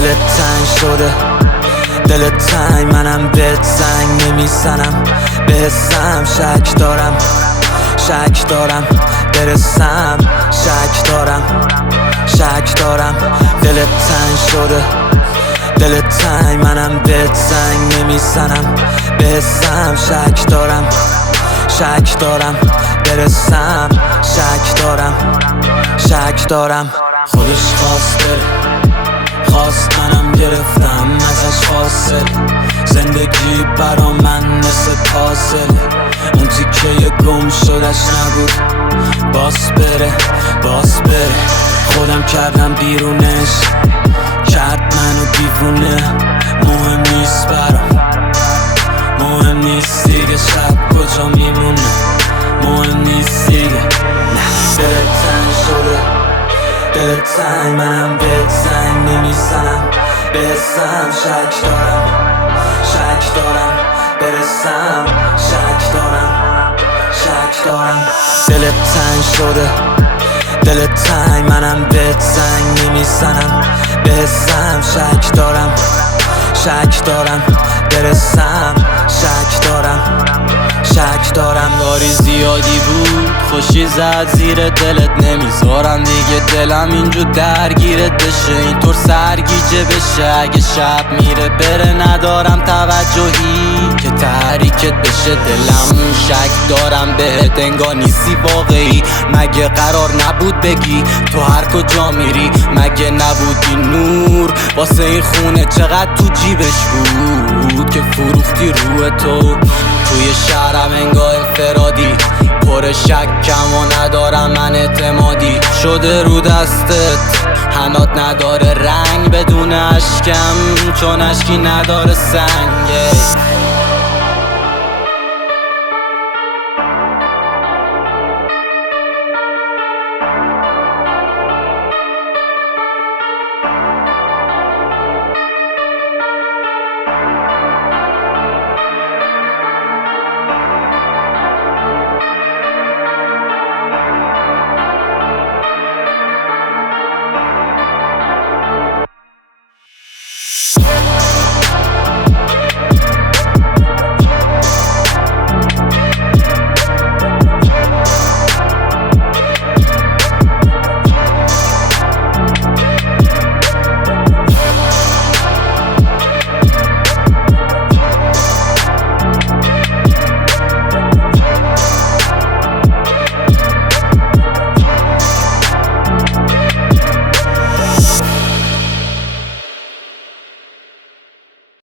دلت تنگ شده، دلت تنگ، منم بهت زنگ نمیزنم، به حسم شک دارم، شک دارم برسم، شک دارم، شک دارم. دلت تنگ شده، دلت تنگ، منم بهت زنگ نمیزنم، به حسم شک دارم، شک دارم برسم، شک دارم، شک دارم. خودش خواست بره، خواست منم گرفتم ازش فاصله، زندگی برا من مثل پازله، اون تیکه گم شدش نبود، باز بره، باز بره. خودم کردم بیرونش، کرد منو دیوونه. مهم نیست برام، مهم نیست دیگه شب کجا میمونه، مهم نیست دیگه. دلت تنگ شده، دلت تنگ، منم بهت زنگ نمیزنم، به حسم شک دارم، شک دارم برسم، شک دارم، شک دارم. دلت تنگ شده، دلت تنگ، منم بهت زنگ نمیزنم، به حسم شک دارم، شک دارم برسم، شک دارم، شک دارم. باری زیادی بود، خوشی زد زیر دلت، نمیذارم دیگه دلم اینجور درگیرت بشه، اینطور سرگیجه بشه. اگه شب میره بره ندارم توجهی که تحریکت بشه، دلم شک دارم بهت، انگار نیستی واقعی. مگه قرار نبود بگی تو هر کجا میری؟ مگه نبودی نور واسه این خونه؟ چقدر تو جیبش بود که فروختی روح تو؟ توی شهرم انگار انفرادی، پر شکم و ندارم من اعتمادی، شده رو دستت حنات نداره رنگ بدون اشکم، چون اشکی نداره سنگ.